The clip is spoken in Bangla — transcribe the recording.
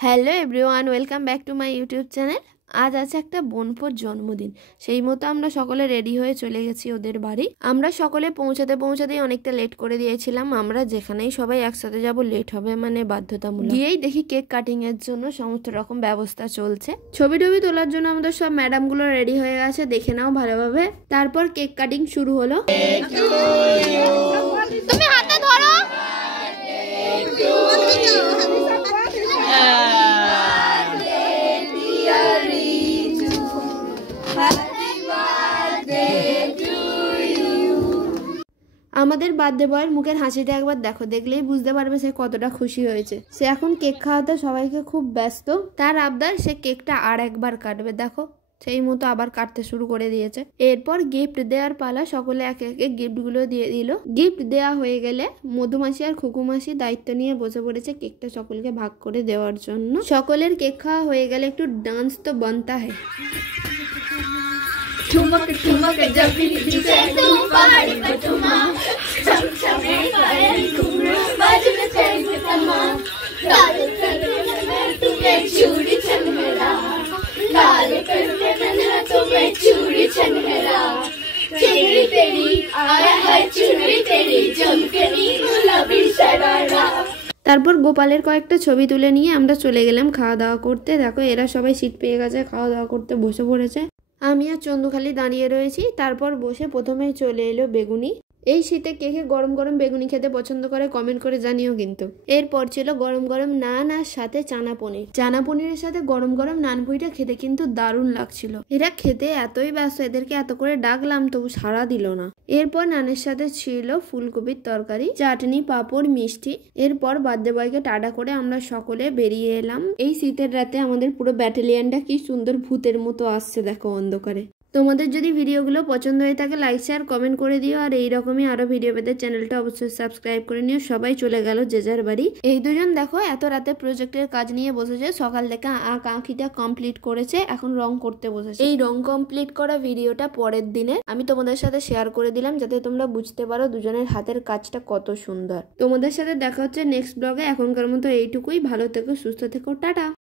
Hello everyone, welcome back to my YouTube channel. আজ আছে একটা বোনপোর জন্মদিন। সেই মতো আমরা সকলে রেডি হয়ে চলে গেছি ওদের বাড়ি। আমরা সকলে পৌঁছাতেই অনেকটা লেট করে দিয়েছিলাম। আমরা যেখানেই সবাই একসাথে যাব, লেট হবে মানে বাধ্যতামূলক। গিয়েই দেখি কেক কাটিং এর জন্য সমস্ত রকম ব্যবস্থা চলছে। ছবি টবি তোলার জন্য আমাদের সব ম্যাডামগুলো রেডি হয়ে গেছে, দেখে নাও ভালোভাবে। তারপর কেক কাটিং শুরু হলো। তুমি হাতে ধরো। আমাদের বার্থডে বয়ের মুখের হাসিটা একবার দেখো, দেখলেই বুঝতে পারবে সে কতটা খুশি হয়েছে। সে এখন কেক খাওয়াতে সবাইকে খুব ব্যস্ত। তার আবদার সে কেকটা আর একবার কাটবে। দেখো সেই মতো আবার কাটতে শুরু করে দিয়েছে। এরপর গিফট দেওয়ার পালা। সকলে একে একে গিফটগুলো দিয়ে দিল। গিফট দেওয়া হয়ে গেলে মধুমাসি আর খুকুমাসি দায়িত্ব নিয়ে বসে পড়েছে কেকটা সকলকে ভাগ করে দেওয়ার জন্য। সকলের কেক খাওয়া হয়ে গেলে একটু ডান্স তো बनता है। ठुमक ठुमक जब भी दिखे तुम पहाड़ पर ठुमा छम छम करे घुंघरू बजने चाहिए तमाम लाल करके मैं तुम्हें चूड़ी छनमेरा लाल करके मैं तुम्हें चूड़ी छनमेरा चुनरी तेरी आया है चुनरी तेरी चमकनी गुलाबी शरारा। তারপর গোপালের কয়েকটা ছবি তুলে নিয়ে আমরা চলে গেলাম খাওয়া দাওয়া করতে। দেখো এরা সবাই সিট পেয়ে গেছে, খাওয়া দাওয়া করতে বসে পড়েছে। আমি আর চন্দু খালি দাঁড়িয়ে রয়েছি। তারপর বসে প্রথমেই চলে এলো বেগুনি। এই শীতে কে কে গরম গরম বেগুনি খেতে পছন্দ করে কমেন্ট করে জানিও কিন্তু। এরপর ছিল গরম গরম নান আর সাথে চানা পনির। চানা পনিরের সাথে গরম গরম নান পুরিটা খেতে কিন্তু দারুণ লাগছিল। এরা খেতে এতই ব্যস্ত, এদেরকে এত করে ডাকলাম তবু সাড়া দিল না। এরপর নানের সাথে ছিল ফুলকপির তরকারি, চাটনি, পাঁপড়, মিষ্টি। এরপর বার্থডে বয়কে টাটা করে আমরা সকলে বেরিয়ে এলাম। এই শীতের রাতে আমাদের পুরো ব্যাটালিয়ানটা কি সুন্দর ভূতের মতো আসছে দেখো অন্ধকারে। তোমাদের যদি ভিডিওগুলো পছন্দ হয়ে থাকে লাইক শেয়ার কমেন্ট করে দিও। আর এইরকমই আরো ভিডিও পেতে চ্যানেলটা অবশ্যই সাবস্ক্রাইব করে নিও। সবাই চলে গেল যে যার বাড়ি। এই দুজন দেখো এত রাতে প্রজেক্টের কাজ নিয়ে বসেছে। সকাল থেকে আঁকিটা কমপ্লিট করেছে, এখন রং করতে বসেছে। এই রং কমপ্লিট করা ভিডিওটা পরের দিনে আমি তোমাদের সাথে শেয়ার করে দিলাম, যাতে তোমরা বুঝতে পারো দুজনের হাতের কাজটা কত সুন্দর। তোমাদের সাথে দেখা হচ্ছে নেক্সট ব্লগে। এখনকার মতো এইটুকুই। ভালো থেকো, সুস্থ থেকো, টাটা।